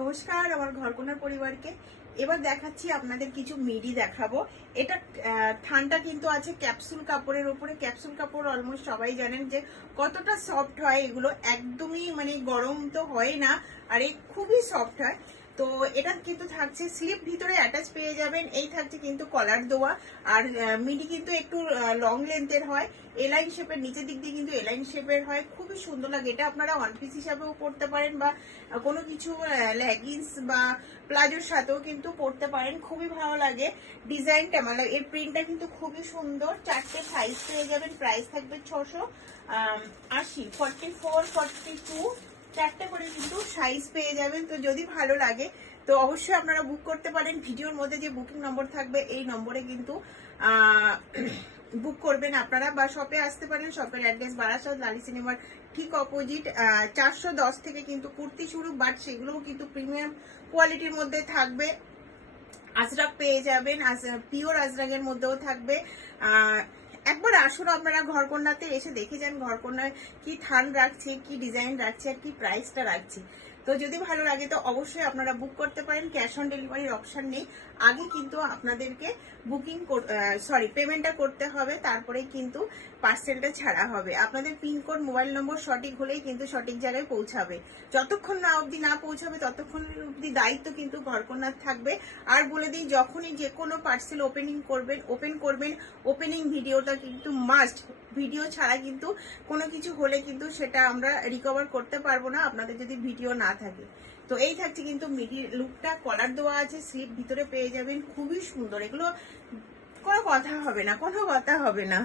নমস্কার আমার ঘরকন্যার পরিবারকে। এবার দেখাচ্ছি আপনাদের কিছু মিডি দেখাবো। এটা থানটা কিন্তু আছে ক্যাপসুল কাপড়ের উপরে। ক্যাপসুল কাপড় অলমোস্ট সবাই জানেন যে কতটা সফট হয়, এগুলো একদমই মানে গরম তো হয় না, আর এই খুবই সফট হয়। তো এটা কিন্তু থাকছে স্লিপ ভিতরে অ্যাটাচ পেয়ে যাবেন। এই থাকছে কিন্তু কলার দেওয়া, আর মিডি কিন্তু একটু লং লেন্থের হয়, এলাইন শেপের, নিচের দিক দিয়ে কিন্তু এলাইন শেপের হয়, খুবই সুন্দর লাগে। এটা আপনারা ওয়ান পিস হিসাবেও পরতে পারেন বা কোনো কিছু লেগিংস বা প্লাজোর সাথেও কিন্তু পরতে পারেন, খুবই ভালো লাগে ডিজাইনটা। মানে এর প্রিন্টটা কিন্তু খুবই সুন্দর। চারটে সাইজ পেয়ে যাবেন, প্রাইস থাকবে 680, 44, 42, চারটে করে কিন্তু সাইজ পেয়ে যাবেন। তো যদি ভালো লাগে তো অবশ্যই আপনারা বুক করতে পারেন। ভিডিওর মধ্যে যে বুকিং নম্বর থাকবে এই নম্বরে কিন্তু বুক করবেন আপনারা, বা শপে আসতে পারেন। শপের অ্যাড্রেস বারাসাত, লালি সিনেমার ঠিক অপোজিট। 410 থেকে কিন্তু কুর্তি শুরু, বাট সেগুলোও কিন্তু প্রিমিয়াম কোয়ালিটির মধ্যে থাকবে। আজরাক পেয়ে যাবেন, পিওর আজরাকের মধ্যেও থাকবে। একবার আসুন আপনারা ঘরকন্যাতে, এসে দেখে যান ঘরকন্যায় কি থান রাখছে, কি ডিজাইন রাখছে, আর কি প্রাইসটা রাখছে। তো যদি ভালো লাগে তো অবশ্যই আপনারা বুক করতে পারেন। ক্যাশ অন ডেলিভারির অপশন নেই, আগে কিন্তু আপনাদেরকে পেমেন্টটা করতে হবে, তারপরেই কিন্তু পার্সেলটা ছাড়া হবে। আপনাদের পিনকোড, মোবাইল নম্বর সঠিক হলেই কিন্তু সঠিক জায়গায় পৌঁছাবে। যতক্ষণ না অবধি না পৌঁছাবে ততক্ষণ অবধি দায়িত্ব কিন্তু ঘরকন্যার থাকবে। আর বলে দিই, যখনই যে কোনো পার্সেল ওপেন করবেন, ওপেনিং ভিডিওটা কিন্তু মাস্ট। ভিডিও ছাড়া কিন্তু কোনো কিছু হলে কিন্তু সেটা আমরা রিকভার করতে পারবো না, আপনাদের যদি ভিডিও না থাকে। তো এই থাকছে কিন্তু মিডি লুকটা, কলার দেওয়া আছে, স্লিপ ভিতরে পেয়ে যাবেন, খুবই সুন্দর। এগুলো কোনো কথা হবে না, কোনো কথা হবে না।